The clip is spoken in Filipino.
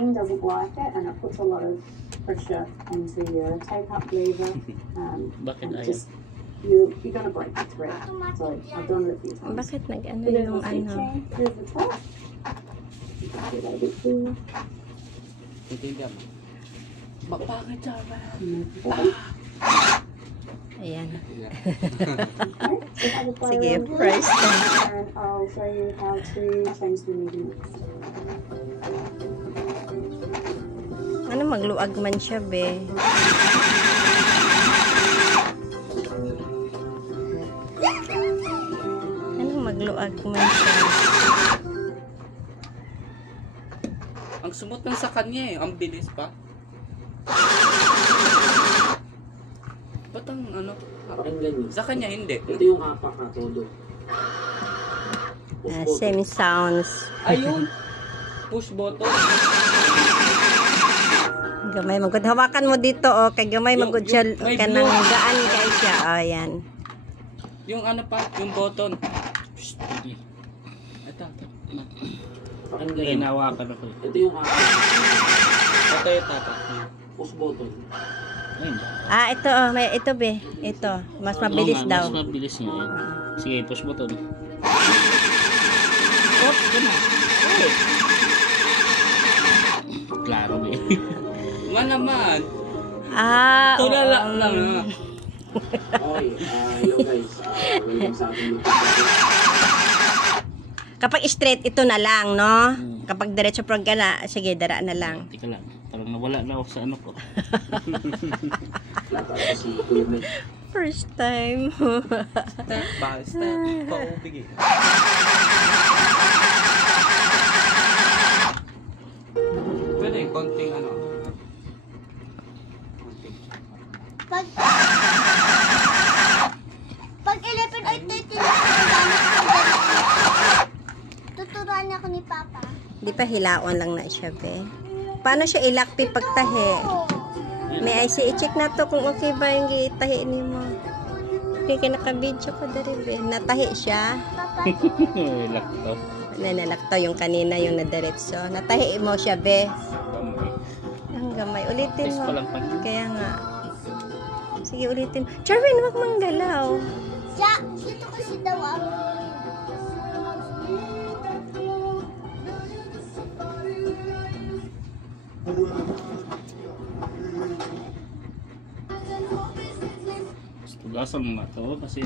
skin doesn't like it, and it puts a lot of pressure onto your take-up lever. And just you're gonna break the thread. So I've done it a few times. Bakit nag-ano Bit yung of a ano? stitching through the top. You can do that a bit too. Ayan. Okay, Sige, first time. and I'll show you how to change the measurements. Ano, magluag man siya, be. Ano, magluag man siya. Ang sumot lang sa kanya eh. Ang bilis pa. Ba't ang ano? Sa kanya hindi. Ito yung apak na todo. Same sounds. Ayun. Push button. Gamay magud. Hawakan mo dito, oh. Kay gamay magud siya. may Kanang blue. gaan kay siya. Oh, yan. Yung ano pa, yung button. Shh, hindi. Ito. Pakinggan. Hinawakan ako. Ito yung apak. Ito yung tatak. Push button. Ayun. Ah, ito, oh. May, ito, be. Ito. Mas mabilis daw. Mas mabilis niya yan. Sige, push button. Oh, gano'n. Okay. Klaro ba eh. Man naman. Ah, Ito na oo. lang. Okay, hello guys. Welcome sa ating Kapag straight, ito na lang, no? Kapag diretso prog ka na, sige, dara na lang. Tika lang. Parang nawala na ako sa ano ko. Ito si Kuya Mel. First time. Step by step. Paubig eh. Pwede, konting ano. Konting. Pag 11 ay 13, tuturuan niya ako ni Papa. Di pa hilaon lang na siya, be. Paano siya ilakpi pagtahi? May IC, i-check na to kung okay ba yung gitahi ni mo. Okay, kinaka-video ko dari, be. Natahi siya. Laptop. Nanalaktaw yung kanina, yung nadiretso. Natahi mo siya, be. Kamay. Ang gamay. Ulitin Test mo. ko lang pa. Kaya nga. Sige, ulitin. Charwin, wag manggalaw. Siya, dito kasi daw ang Tugasan mo nga to kasi